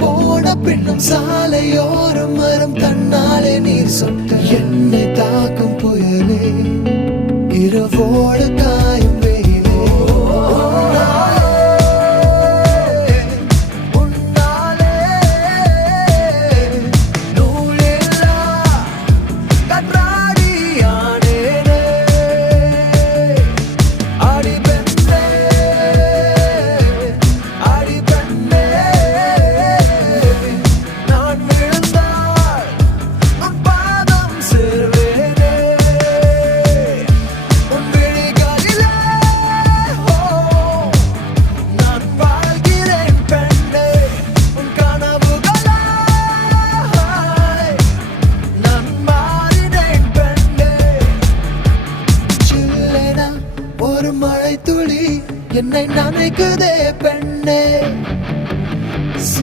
போன பின்னும் சாலையோரம் மரம் தன்னாலே நீர் சொட்ட என்னை தாக்கும் புயலே இரவோடு காயும் வெயிலே உன்னாலே நூலில்லா கற்றாடியானேனே அடி பெண்ணே அடி பெண்ணே நான் விழுந்தால் உன் பாதம் சேர்வேனே உன் விழிகளிலே நான் வாழ்கிறேன் பெண்ணே உன் கனவுகளாய் நான் மாறினேன் பெண்ணே சில்லென ஒரு மழை துளி என்னை நனைக்குதே பெண்ணே